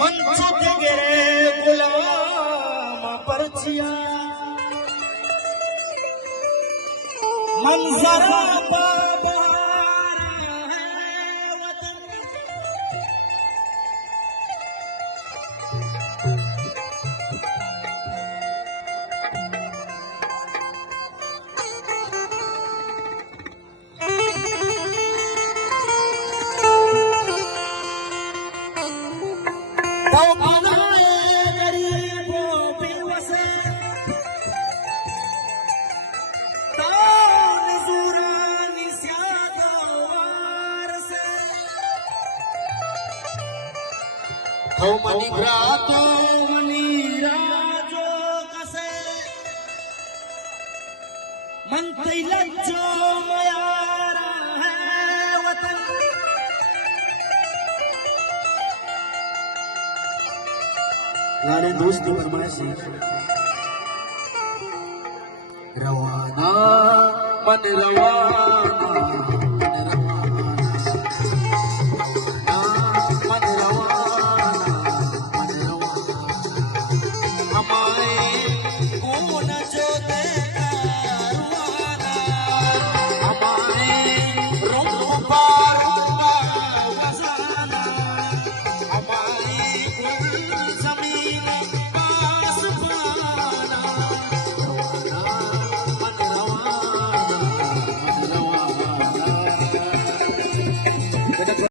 मंचत गिरे गुलाम परचिया मंजरा बाबा है वतन मनी भ्रातो मनी राजो कसे मन तैलज्जो मयारा है वतन यारे दोस्ती फरमाइशी रवाना मन रवाना